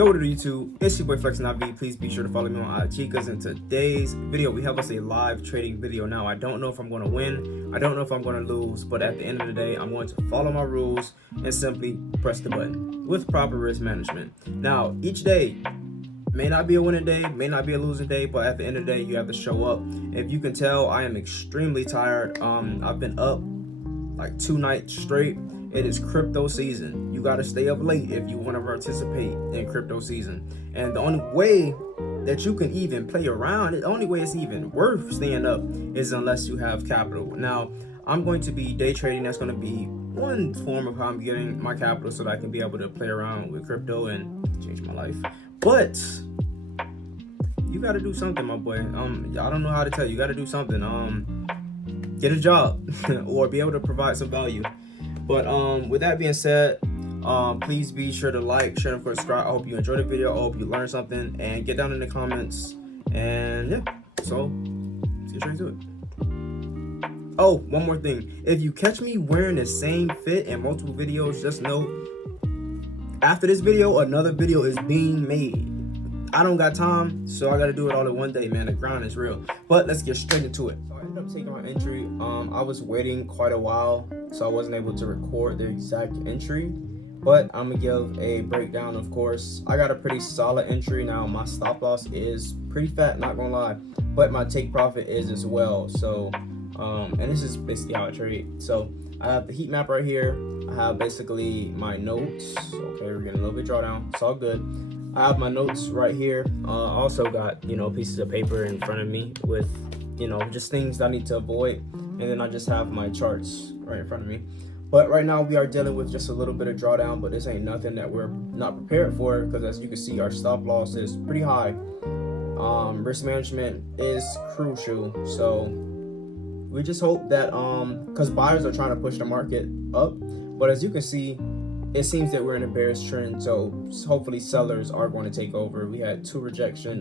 Yo, what up YouTube? It's your boy FlexNIV. Please be sure to follow me on IG because in today's video, we have us a live trading video. Now, I don't know if I'm going to win. I don't know if I'm going to lose, but at the end of the day, I'm going to follow my rules and simply press the button with proper risk management. Now, each day may not be a winning day, may not be a losing day, but at the end of the day, you have to show up. If you can tell, I am extremely tired. I've been up like 2 nights straight. It is crypto season. You got to stay up late if you want to participate in crypto season. And the only way that you can even play around, the only way it's even worth staying up is unless you have capital. Now, I'm going to be day trading. That's going to be one form of how I'm getting my capital so that I can be able to play around with crypto and change my life. But you got to do something, my boy. I don't know how to tell you. You got to do something. Get a job or be able to provide some value. But with that being said, please be sure to like, share, and subscribe. I hope you enjoyed the video. I hope you learned something. And get down in the comments. And yeah, so let's get straight to it. Oh, one more thing. If you catch me wearing the same fit in multiple videos, just know after this video, another video is being made. I don't got time, so I got to do it all in one day, man. The grind is real. But let's get straight into it. So I ended up taking my entry. I was waiting quite a while, so I wasn't able to record the exact entry. But I'm going to give a breakdown, of course. I got a pretty solid entry. Now, my stop loss is pretty fat, not going to lie. But my take profit is as well. So, and this is basically how I trade. So, I have the heat map right here. I have basically my notes. Okay, we're getting a little bit drawdown. It's all good. I have my notes right here. Also got, pieces of paper in front of me with, just things that I need to avoid. And then I just have my charts right in front of me. But right now we are dealing with just a little bit of drawdown, but this ain't nothing that we're not prepared for because as you can see, our stop loss is pretty high. Risk management is crucial. So we just hope that, because buyers are trying to push the market up, but as you can see, it seems that we're in a bearish trend, so hopefully sellers are going to take over. We had 2 rejection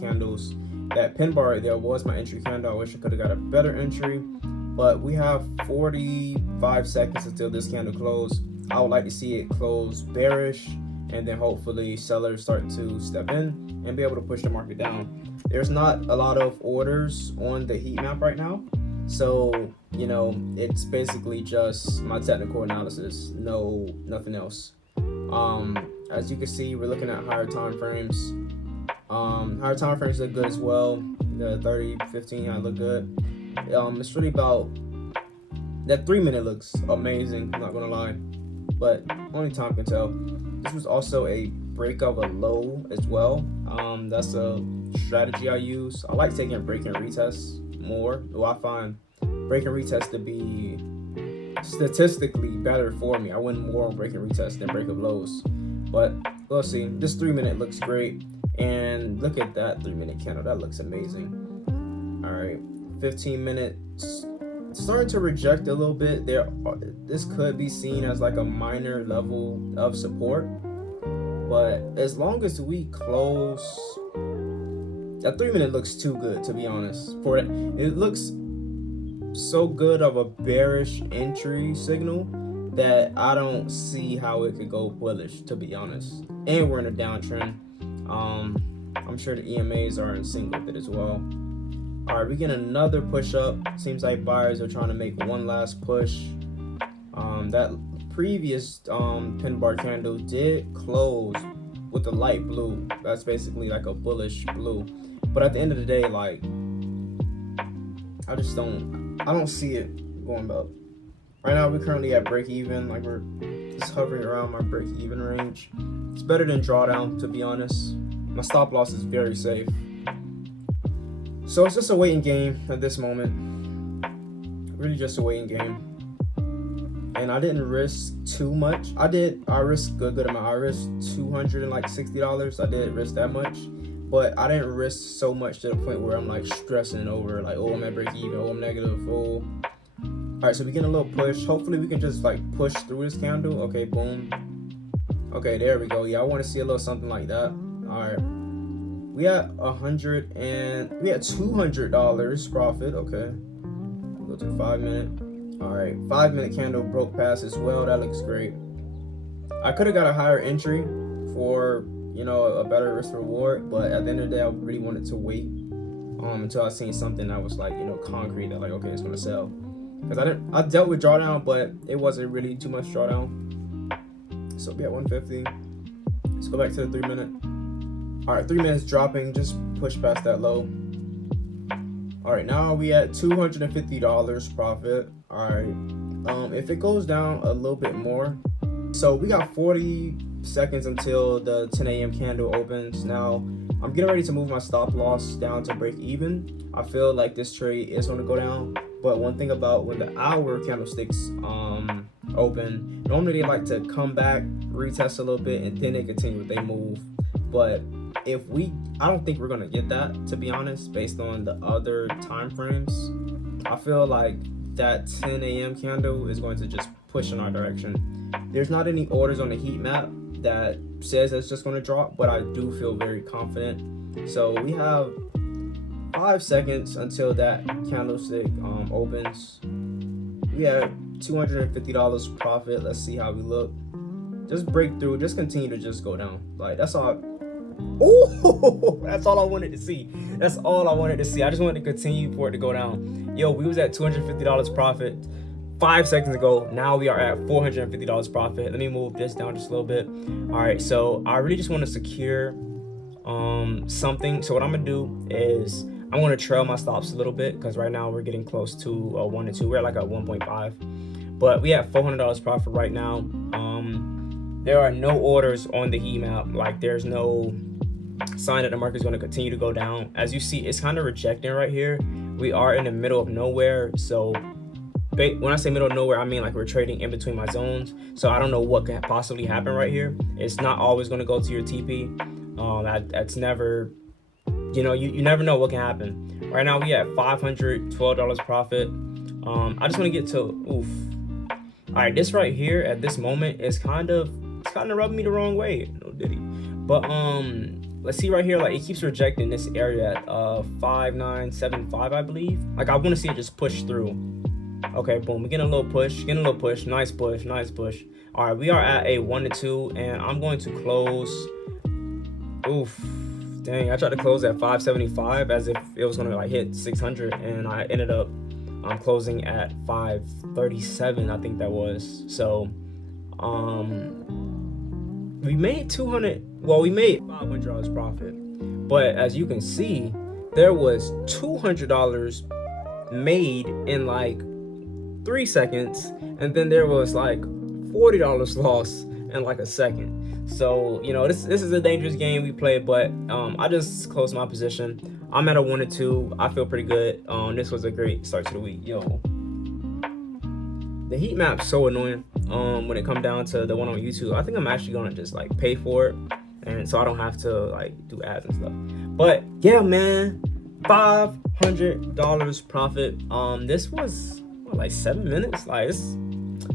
candles. That pin bar right there was my entry candle. I wish I could have got a better entry, but we have 45 seconds until this candle close. I would like to see it close bearish, and then hopefully sellers start to step in and be able to push the market down. There's not a lot of orders on the heat map right now. So, it's basically just my technical analysis, nothing else. As you can see, we're looking at higher time frames. Higher time frames look good as well. The 30, 15 look good. It's really about that 3 minute looks amazing, I'm not gonna lie, but only time can tell. This was also a break of a low as well. That's a strategy I use. I like taking break and retests more. Though I find break and retest to be statistically better for me. I win more on break and retest than break of lows. But let's see. This 3 minute looks great. And look at that 3 minute candle. That looks amazing. All right. 15 minutes. Starting to reject a little bit. This could be seen as like a minor level of support. But as long as we close, that 3 minute looks too good, to be honest. For it looks so good of a bearish entry signal that I don't see how it could go bullish, to be honest. And we're in a downtrend. I'm sure the EMAs are in sync with it as well. All right, we get another push up. Seems like buyers are trying to make one last push. That previous pin bar candle did close with the light blue. That's basically like a bullish blue. But at the end of the day, like, I don't see it going up. Right now, we're currently at break even. Like, we're just hovering around my break even range. It's better than drawdown, to be honest. My stop loss is very safe. So it's just a waiting game at this moment. Really just a waiting game. And I didn't risk too much. I risked a good amount. I risked $260. I did risk that much. But I didn't risk so much to the point where I'm like stressing over, like, oh, I'm at break even, oh, I'm negative, oh. All right, so we get a little push. Hopefully we can just like push through this candle. Okay, boom. Okay, there we go. Yeah, I want to see a little something like that. All right. We had $200 profit. Okay. Go to the 5 minute. All right, 5 minute candle broke past as well. That looks great. I could have got a higher entry for you know, a better risk reward. But at the end of the day, I really wanted to wait until I seen something that was like, you know, concrete, that like, okay, it's gonna sell. Because I dealt with drawdown, but it wasn't really too much drawdown. So be at 150. Let's go back to the 3 minute. All right, 3 minutes dropping, just push past that low. All right, now we at $250 profit. All right, if it goes down a little bit more, so we got 40 seconds until the 10 a.m. candle opens. Now I'm getting ready to move my stop loss down to break even. I feel like this trade is going to go down, but one thing about when the hour candlesticks open, normally they like to come back, retest a little bit, and then they continue they move. But I don't think we're gonna get that, to be honest, based on the other time frames. I feel like that 10 a.m. candle is going to just push in our direction. There's not any orders on the heat map that says it's just going to drop, but I do feel very confident. So we have 5 seconds until that candlestick opens. We have $250 profit. Let's see how we look. Just break through, just continue to just go down. Like, that's all. Oh, that's all I wanted to see. That's all I wanted to see. I just wanted to continue for it to go down. Yo, we was at $250 profit 5 seconds ago. Now we are at $450 profit. Let me move this down just a little bit. All right, so I really just want to secure something. So what I'm gonna do is I'm gonna trail my stops a little bit, because right now we're getting close to 1 and 2. We're at like a 1.5, but we have $400 profit right now. There are no orders on the heat map. Like, there's no sign that the market is going to continue to go down. As you see, it's kind of rejecting right here. We are in the middle of nowhere. So when I say middle of nowhere, I mean like we're trading in between my zones. So I don't know what could possibly happen right here. It's not always going to go to your TP. That's never, you know, you never know what can happen. Right now we have $512 profit. I just want to get to oof. All right, this right here at this moment is kind of rubbing me the wrong way. No diddy. But let's see right here, like it keeps rejecting this area at 5975, I believe. Like, I want to see it just push through. Okay, boom, we're getting a little push, nice push. All right, we are at a 1 to 2, and I'm going to close. Oof, dang, I tried to close at 575 as if it was gonna like hit 600, and I ended up closing at 537, I think that was. So we made $500 profit, but as you can see, there was $200 made in like 3 seconds, and then there was like $40 lost in like a second. So, you know, this is a dangerous game we play, but I just closed my position. I'm at a 1 to 2. I feel pretty good. This was a great start to the week. Yo, the heat map's so annoying when it comes down to the one on YouTube. I think I'm actually gonna just like pay for it, and so I don't have to like do ads and stuff. But yeah, man, $500 profit. This was what, like 7 minutes. Like, it's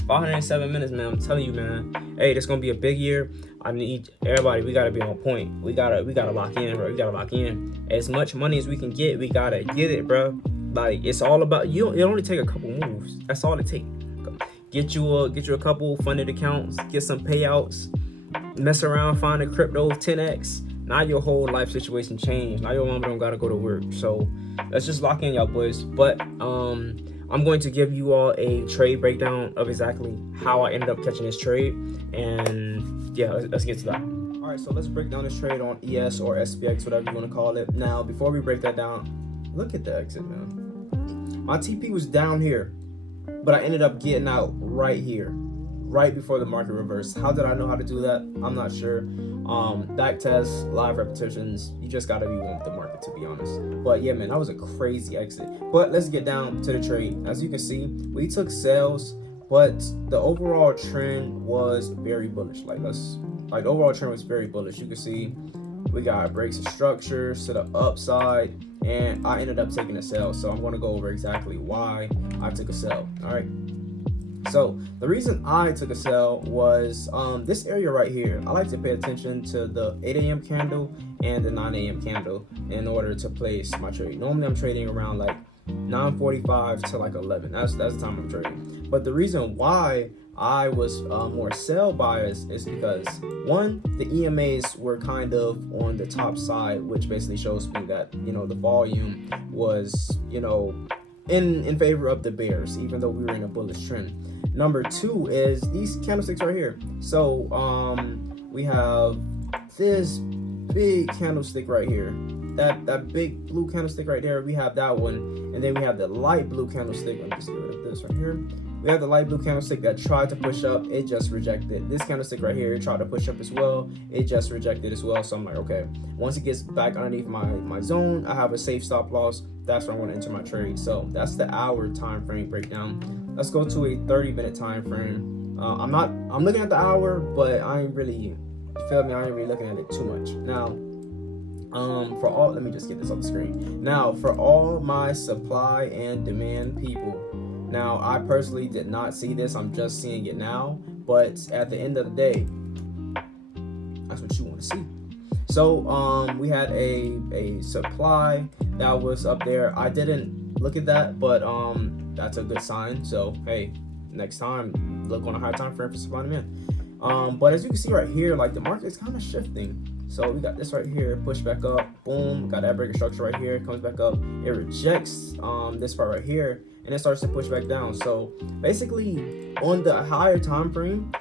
507 minutes, man. I'm telling you, man. Hey, this gonna be a big year. I need everybody. We gotta be on point. We gotta lock in, bro. We gotta lock in. As much money as we can get, we gotta get it, bro. Like, it's all about you. It only take a couple moves. That's all it takes. Get you a couple funded accounts. Get some payouts. Mess around, find a crypto 10x. Now your whole life situation changed. Now your mama don't gotta go to work. So let's just lock in, y'all boys. But I'm going to give you all a trade breakdown of exactly how I ended up catching this trade, and yeah, let's get to that. All right, so let's break down this trade on ES or SPX, whatever you want to call it. Now, before we break that down, look at the exit, man. My TP was down here, but I ended up getting out right here, right before the market reversed. How did I know how to do that? I'm not sure. Back tests, live repetitions, you just gotta be one with the market, to be honest. But yeah, man, that was a crazy exit. But let's get down to the trade. As you can see, we took sales, but the overall trend was very bullish. The overall trend was very bullish. You can see we got breaks of structure to the upside, and I ended up taking a sell. So I'm going to go over exactly why I took a sell. All right. So the reason I took a sell was this area right here. I like to pay attention to the 8 a.m. candle and the 9 a.m. candle in order to place my trade. Normally I'm trading around like 9:45 to like 11. That's the time I'm trading. But the reason why I was more sell biased is because, one, the EMAs were kind of on the top side, which basically shows me that, you know, the volume was, you know, in favor of the bears, even though we were in a bullish trend. Number two is these candlesticks right here. So we have this big candlestick right here, that big blue candlestick right there. We have that one, and then we have the light blue candlestick. Let me just get rid of this right here. We have the light blue candlestick that tried to push up, it just rejected. This candlestick right here, it tried to push up as well, it just rejected as well. So I'm like, okay, once it gets back underneath my zone, I have a safe stop loss. That's where I want to enter my trade. So that's the hour time frame breakdown. Let's go to a 30-minute time frame. I'm looking at the hour, but I ain't really, you feel me? I ain't really looking at it too much. Now, for all, let me just get this off the screen. Now, for all my supply and demand people, now I personally did not see this. I'm just seeing it now. But at the end of the day, that's what you want to see. So we had a supply that was up there. I didn't look at that, but that's a good sign. So hey, next time look on a higher time frame for supply and demand. But as you can see right here, like the market is kind of shifting. So we got this right here, push back up, boom, got that breaker structure right here, comes back up, it rejects this part right here, and it starts to push back down. So basically on the higher time frame,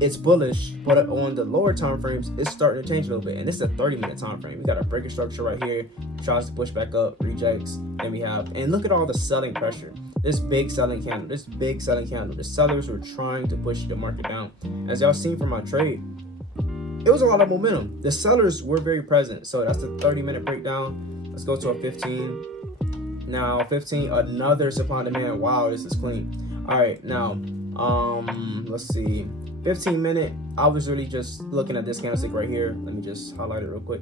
it's bullish, but on the lower time frames, it's starting to change a little bit. And this is a 30-minute time frame. We got a breaker structure right here, tries to push back up, rejects, and we have, and look at all the selling pressure. This big selling candle, the sellers were trying to push the market down. As y'all seen from my trade, it was a lot of momentum. The sellers were very present. So that's the 30-minute breakdown. Let's go to a 15. Now 15, another supply and demand. Wow, this is clean. All right, now let's see. 15-minute, I was really just looking at this candlestick right here. Let me just highlight it real quick.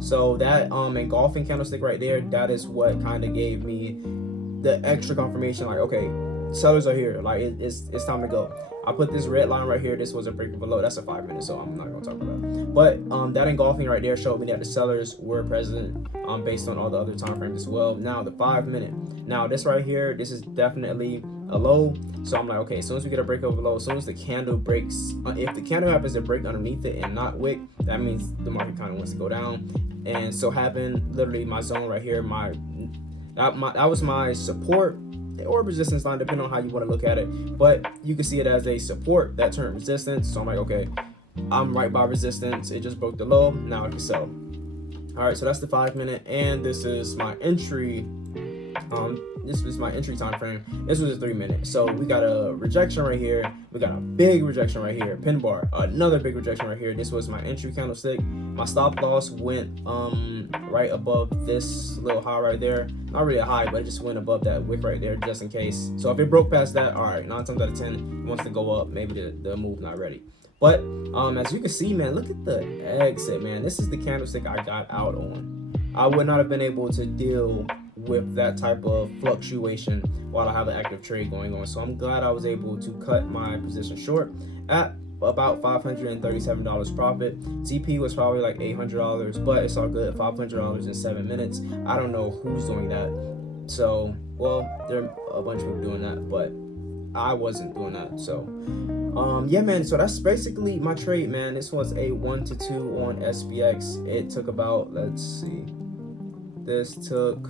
So that engulfing candlestick right there, that is what kind of gave me the extra confirmation, like, okay, sellers are here, like it's time to go. I put this red line right here. This was a breaker below. That's a 5-minute, so I'm not gonna talk about that. But that engulfing right there showed me that the sellers were present based on all the other time frames as well. Now the 5-minute. Now this right here, this is definitely a low. So I'm like, okay, as soon as we get a break over low, as soon as the candle breaks, if the candle happens to break underneath it and not wick, that means the market kind of wants to go down. And so happened, literally my zone right here, that was my support or resistance line, depending on how you want to look at it. But you can see it as a support that turned resistance. So I'm like, okay, I'm right by resistance. It just broke the low. Now I can sell. All right, so that's the 5-minute, and this is my entry. This was my entry time frame. This was a 3-minute. So we got a rejection right here. We got a big rejection right here. Pin bar, another big rejection right here. This was my entry candlestick. My stop loss went right above this little high right there. Not really a high, but it just went above that wick right there just in case. So if it broke past that, all right, 9 times out of 10, it wants to go up. Maybe the move not ready. But as you can see, man, look at the exit, man. This is the candlestick I got out on. I would not have been able to deal with that type of fluctuation while I have an active trade going on. So I'm glad I was able to cut my position short at about $537 profit. TP was probably like $800, but it's all good. $500 in 7 minutes. I don't know who's doing that. So, well, there are a bunch of people doing that, but I wasn't doing that. So yeah, man, so that's basically my trade, man. This was a 1-2 on SPX. It took about, let's see, this took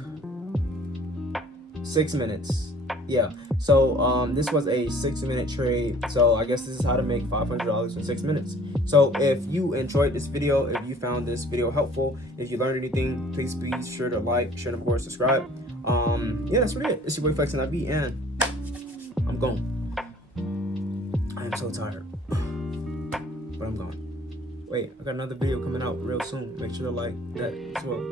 6 minutes. Yeah, so this was a 6-minute trade. So I guess this is how to make $500 in 6 minutes. So if you enjoyed this video, if you found this video helpful, if you learned anything, please be sure to like, share, and of course subscribe. Yeah, that's really it. It's your boy FlexNIV, and I'm gone. I am so tired, but I'm gone. Wait, I got another video coming out real soon. Make sure to like that as well.